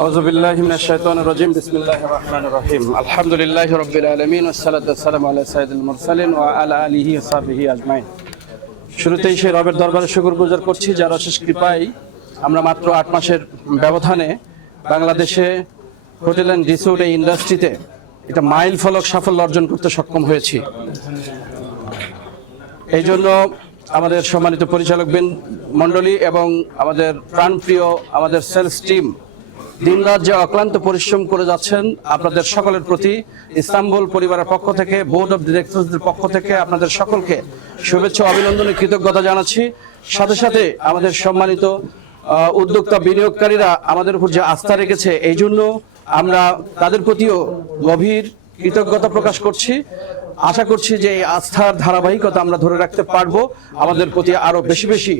أعوذ بالله من الشيطان الرجيم بسم الله الرحمن الرحيم الحمد لله رب العالمين والصلاة والسلام على سيد المرسلين وعلى آله وصحبه أجمعين। শুরুতেই সেই রবের দরবারে শুকরগুজার করছি যার অশেষ কৃপায় আমরা মাত্র 8 মাসের ব্যবধানে বাংলাদেশে হোটেল অ্যান্ড রিসোর্ট এই ইন্ডাস্ট্রিতে এটা মাইল ফলক সাফল্য অর্জন করতে সক্ষম হয়েছি। এই জন্য আমাদের সম্মানিত পরিচালক মণ্ডলী এবং আমাদের প্রাণপ্রিয় আমাদের সেলস টিম দিনরাত যে অক্লান্ত পরিশ্রম করে যাচ্ছেন, আপনাদের সকলের প্রতি ইস্তাম্বুল পরিবারের পক্ষ থেকে, বোর্ড অব ডিরেক্টরসদের পক্ষ থেকে আপনাদের সকলকে শুভেচ্ছা অভিনন্দন কৃতজ্ঞতা জানাচ্ছি। সাথে সাথে আমাদের সম্মানিত উদ্যোক্তা বিনিয়োগকারীরা আমাদের উপর যে আস্থা রেখেছে, এই জন্য আমরা তাদের প্রতিও গভীর কৃতজ্ঞতা প্রকাশ করছি। আশা করছি যে এই আস্থার ধারাবাহিকতা আমরা ধরে রাখতে পারবো। আমাদের প্রতি আরো বেশি বেশি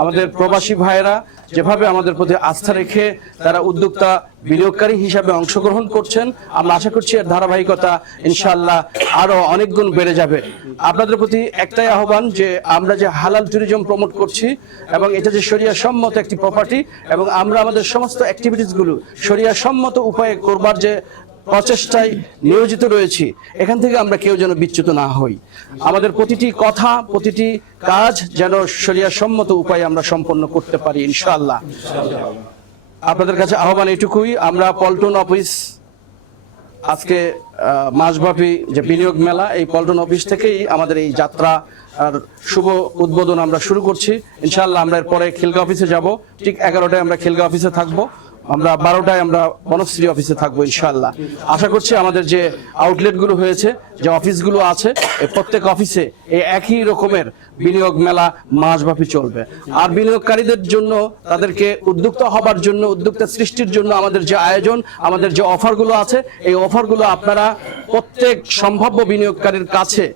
আমাদের প্রবাসী ভাইয়েরা যেভাবে আমাদের প্রতি আস্থা রেখে তারা উদ্যোক্তা বিনিয়োগকারী হিসাবে অংশগ্রহণ করছেন, আমরা আশা করছি এর ধারাবাহিকতা ইনশাআল্লাহ আরো অনেক গুণ বেড়ে যাবে। আপনাদের প্রতি একটাই আহ্বান যে আমরা যে হালাল ট্যুরিজম প্রমোট করছি এবং এটা যে শরিয়া সম্মত একটি প্রপার্টি এবং আমরা আমাদের সমস্ত অ্যাক্টিভিটিসগুলো শরিয়া সম্মত উপায়ে করবার যে প্রচেষ্টায় নিয়োজিত রয়েছি, এখান থেকে আমরা কেউ যেন বিচ্যুত না হই। আমাদের প্রতিটি কথা, প্রতিটি কাজ যেন শরিয়া সম্মত উপায়ে আমরা সম্পন্ন করতে পারি ইনশাআল্লাহ। আপনাদের কাছে আহ্বান এটুকুই, আমরা পল্টন অফিস আজকে মাসব্যাপী যে বিনিয়োগ মেলা, এই পল্টন অফিস থেকেই আমাদের এই যাত্রা আর শুভ উদ্বোধন আমরা শুরু করছি ইনশাআল্লাহ। আমরা এরপরে খিলগা অফিসে যাব, ঠিক 11টায় আমরা খিলগা অফিসে থাকবো, আমরা 12টায় আমরা বনশ্রী অফিসে থাকবো ইনশাআল্লাহ। আশা করছি আমাদের যে আউটলেটগুলো হয়েছে, যে অফিসগুলো আছে, এই প্রত্যেক অফিসে এই একই রকমের বিনিয়োগ মেলা মাসব্যাপী চলবে। আর বিনিয়োগকারীদের জন্য, তাদেরকে উদ্যোক্তা হবার জন্য, উদ্যোক্তা সৃষ্টির জন্য আমাদের যে আয়োজন, আমাদের যে অফারগুলো আছে, এই অফারগুলো আপনারা প্রত্যেক সম্ভাব্য বিনিয়োগকারীর কাছে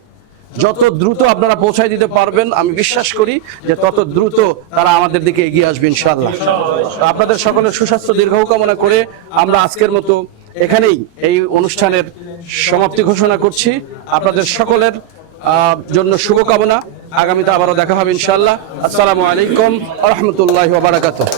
যত দ্রুত আপনারা পৌঁছায় দিতে পারবেন, আমি বিশ্বাস করি যে তত দ্রুত তারা আমাদের দিকে এগিয়ে আসবে ইনশাআল্লাহ। আপনাদের সকলের সুস্বাস্থ্য দীর্ঘায়ু কামনা করে আমরা আজকের মতো এখানেই এই অনুষ্ঠানের সমাপ্তি ঘোষণা করছি। আপনাদের সকলের জন্য শুভকামনা। আগামীতে আবারও দেখা হবে ইনশাআল্লাহ। আসসালামু আলাইকুম ওয়া রাহমাতুল্লাহি ওয়া বারাকাতুহু।